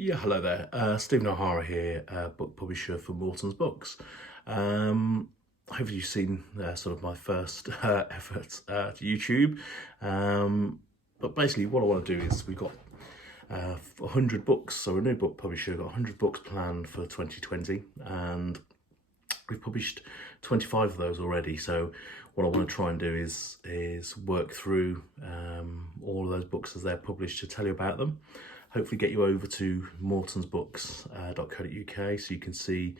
Yeah, hello there. Stephen O'Hara here, book publisher for Mortons Books. Hopefully you've seen sort of my first efforts to YouTube. But basically what I want to do is we've got 100 books, so we're a new book publisher, got 100 books planned for 2020, and we've published 25 of those already. So what I want to try and do is work through all of those books as they're published to tell you about them. Hopefully get you over to mortonsbooks.co.uk so you can see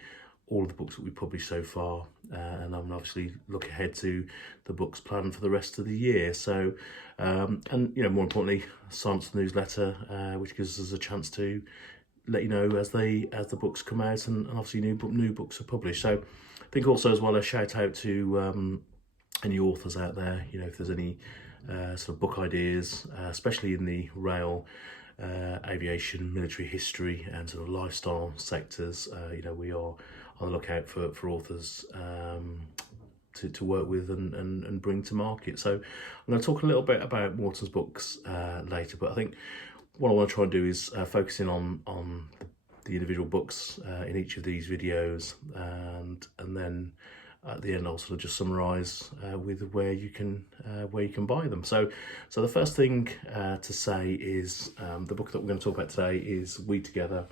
all of the books that we've published so far, and I'm obviously look ahead to the books planned for the rest of the year. So and more importantly, sign up to the newsletter, which gives us a chance to let you know as the books come out, and obviously new books are published. So I think also as well a shout out to any authors out there, if there's any sort of book ideas, especially in the rail, aviation, military history and sort of lifestyle sectors. We are on the lookout for authors to work with and bring to market. So I'm going to talk a little bit about Mortons Books later, but I think what I want to try and do is focus in on the individual books in each of these videos, and then at the end I'll sort of just summarise with where you can buy them. So the first thing to say is the book that we're going to talk about today is We Together,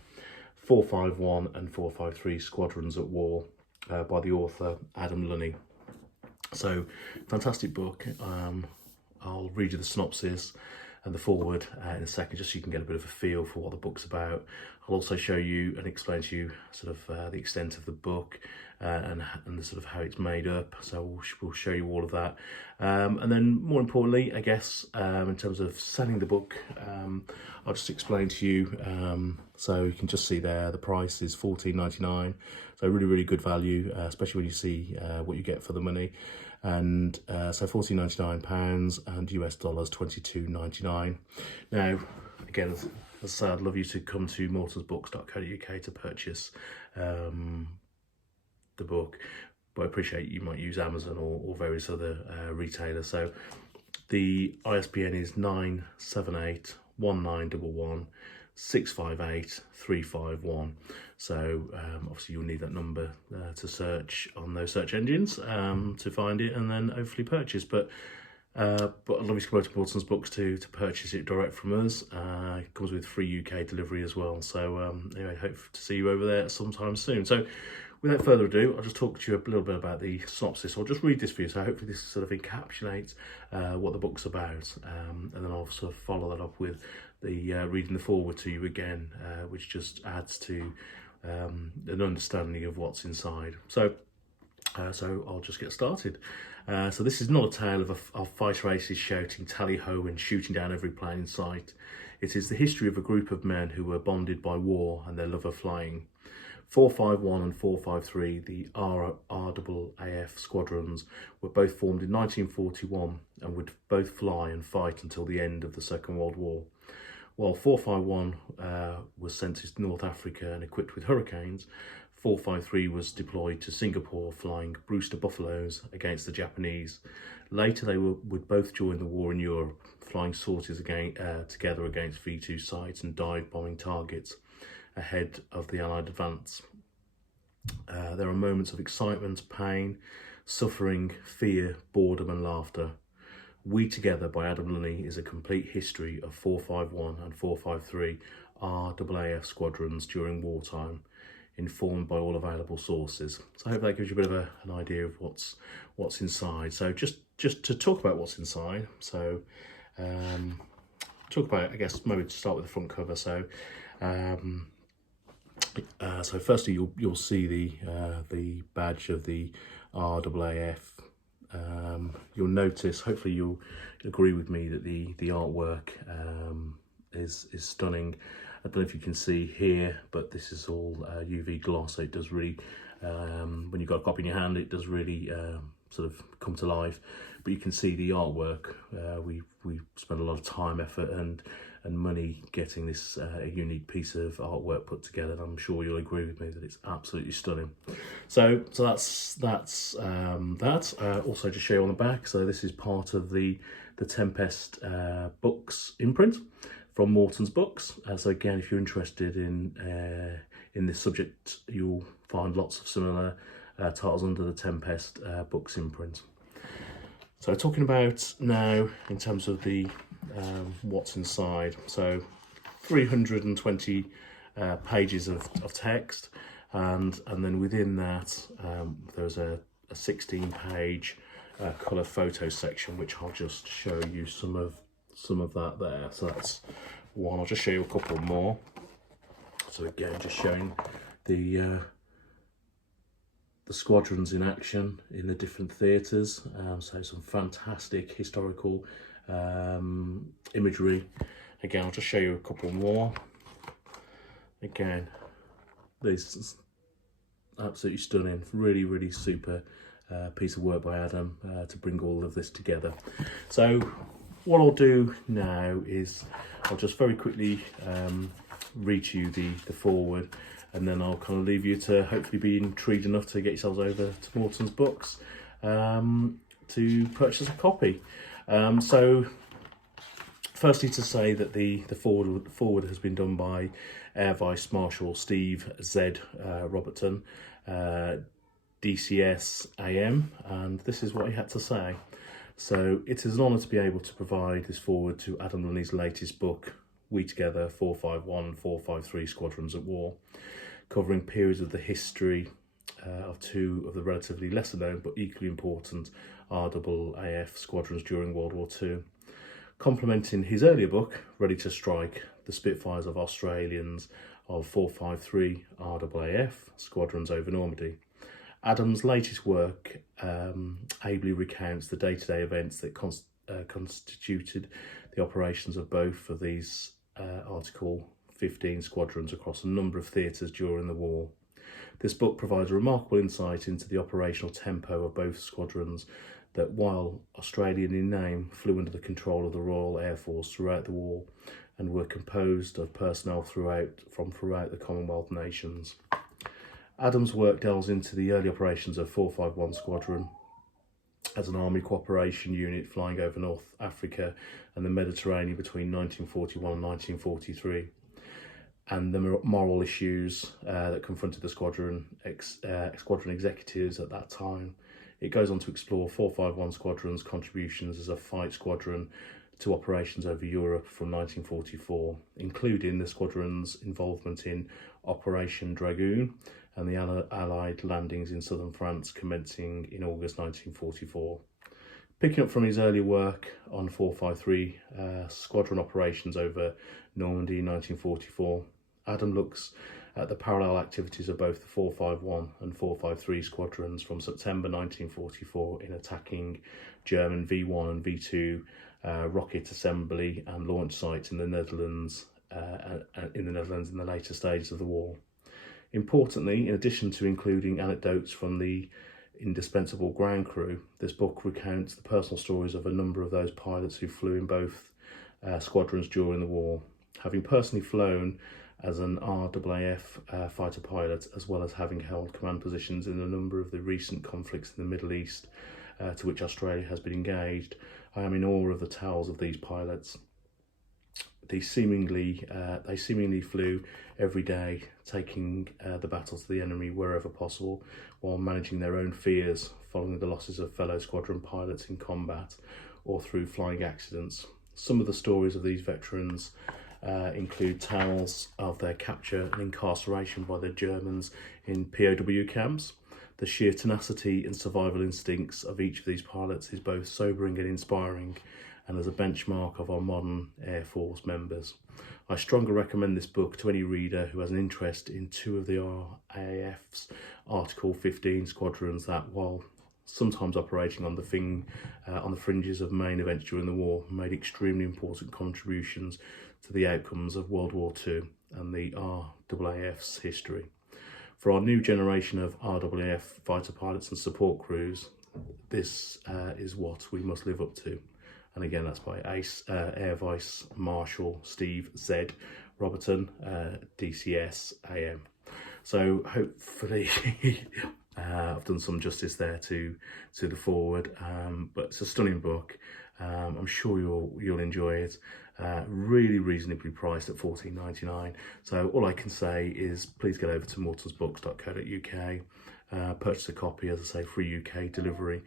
451 and 453 Squadrons at War by the author Adam Lunney. So fantastic book. I'll read you the synopsis and the foreword in a second, just so you can get a bit of a feel for what the book's about. I'll also show you and explain to you sort of the extent of the book and the sort of how it's made up. So we'll show you all of that. And then more importantly, I guess, in terms of selling the book, I'll just explain to you. So you can just see there, the price is $14.99. So really, really good value, especially when you see what you get for the money. And so £14.99 and US dollars $22.99. Now, again, as I said, I'd love you to come to mortonsbooks.co.uk to purchase the book, but I appreciate you might use Amazon or various other retailers. So the ISBN is 978-1911-658-351. So obviously you'll need that number to search on those search engines to find it and then hopefully purchase. But I'd love you to go to Mortons Books to purchase it direct from us. It comes with free UK delivery as well. So anyway, hope to see you over there sometime soon. So without further ado, I'll just talk to you a little bit about the synopsis. I'll just read this for you, so hopefully this sort of encapsulates what the book's about, and then I'll sort of follow that up with the reading the foreword to you again, which just adds to an understanding of what's inside. So I'll just get started. So this is not a tale of fighter aces shouting tally-ho and shooting down every plane in sight. It is the history of a group of men who were bonded by war and their love of flying. 451 and 453, the RAAF squadrons, were both formed in 1941 and would both fly and fight until the end of the Second World War. While 451 was sent to North Africa and equipped with Hurricanes, 453 was deployed to Singapore flying Brewster Buffaloes against the Japanese. Later they would both join the war in Europe, flying sorties together against V2 sites and dive bombing targets ahead of the Allied advance. There are moments of excitement, pain, suffering, fear, boredom and laughter. We Together by Adam Lunney is a complete history of 451 and 453 RAAF squadrons during wartime, informed by all available sources. So I hope that gives you a bit of an idea of what's inside. So just to talk about what's inside, so talk about, I guess, maybe to start with the front cover. So so firstly you'll see the badge of the RAAF. You'll notice, hopefully you'll agree with me, that the artwork is stunning. I don't know if you can see here, but this is all UV gloss, so it does really, when you've got a copy in your hand, it does really sort of come to life. But you can see the artwork. We spent a lot of time, effort and money getting this unique piece of artwork put together, and I'm sure you'll agree with me that it's absolutely stunning. So that's that. Also, to show you on the back, so this is part of the Tempest Books imprint. from Mortons Books. So again, if you're interested in this subject, you'll find lots of similar titles under the Tempest Books imprint. So talking about now in terms of the what's inside. So 320 pages of text, and then within that there's a 16-page colour photo section, which I'll just show you some of that there. So that's one. I'll just show you a couple more. So again, just showing the squadrons in action in the different theatres. So some fantastic historical imagery. Again, I'll just show you a couple more. Again, this absolutely stunning, really super piece of work by Adam to bring all of this together. So what I'll do now is I'll just very quickly read you the forward, and then I'll kind of leave you to hopefully be intrigued enough to get yourselves over to Mortons Books to purchase a copy. So firstly, to say that the forward has been done by Air Vice Marshal Steve Z. Robertson, DCS AM, and this is what he had to say. So, it is an honour to be able to provide this forward to Adam Lunney's latest book, We Together 451 453 Squadrons at War, covering periods of the history of two of the relatively lesser known but equally important RAAF squadrons during World War II. Complementing his earlier book, Ready to Strike, the Spitfires of Australians of 453 RAAF squadrons over Normandy. Adam's latest work ably recounts the day-to-day events that constituted the operations of both of these Article 15 squadrons across a number of theatres during the war. This book provides a remarkable insight into the operational tempo of both squadrons that, while Australian in name, flew under the control of the Royal Air Force throughout the war and were composed of personnel from throughout the Commonwealth nations. Adam's work delves into the early operations of 451 Squadron as an army cooperation unit flying over North Africa and the Mediterranean between 1941 and 1943, and the moral issues that confronted the squadron executives at that time. It goes on to explore 451 Squadron's contributions as a fight squadron to operations over Europe from 1944, including the squadron's involvement in Operation Dragoon and the Allied landings in southern France commencing in August 1944. Picking up from his earlier work on 453 squadron operations over Normandy in 1944, Adam looks at the parallel activities of both the 451 and 453 squadrons from September 1944 in attacking German V1 and V2 rocket assembly and launch sites in the Netherlands in the later stages of the war. Importantly, in addition to including anecdotes from the indispensable ground crew, this book recounts the personal stories of a number of those pilots who flew in both squadrons during the war. Having personally flown as an RAAF fighter pilot, as well as having held command positions in a number of the recent conflicts in the Middle East to which Australia has been engaged, I am in awe of the tales of these pilots. They seemingly flew every day, taking the battle to the enemy wherever possible, while managing their own fears following the losses of fellow squadron pilots in combat or through flying accidents. Some of the stories of these veterans include tales of their capture and incarceration by the Germans in POW camps. The sheer tenacity and survival instincts of each of these pilots is both sobering and inspiring, and as a benchmark of our modern Air Force members. I strongly recommend this book to any reader who has an interest in two of the RAAF's Article 15 squadrons that, while sometimes operating on the fringes of main events during the war, made extremely important contributions to the outcomes of World War II and the RAAF's history. For our new generation of RAAF fighter pilots and support crews, this is what we must live up to. And again, that's by Air Vice Marshal Steve Z. Robertson, DCS AM. So hopefully I've done some justice there to the forward, but it's a stunning book. I'm sure you'll enjoy it. Really reasonably priced at £14.99. So all I can say is please get over to mortonsbooks.co.uk, purchase a copy, as I say, free UK delivery,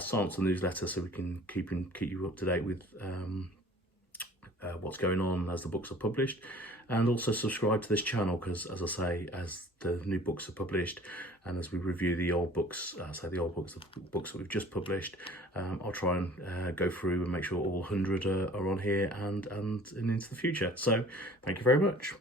sign up to the newsletter so we can keep you up to date with what's going on as the books are published, and also subscribe to this channel because, as I say, as the new books are published and as we review the old books, the books that we've just published, I'll try and go through and make sure all 100 are on here and into the future. So thank you very much.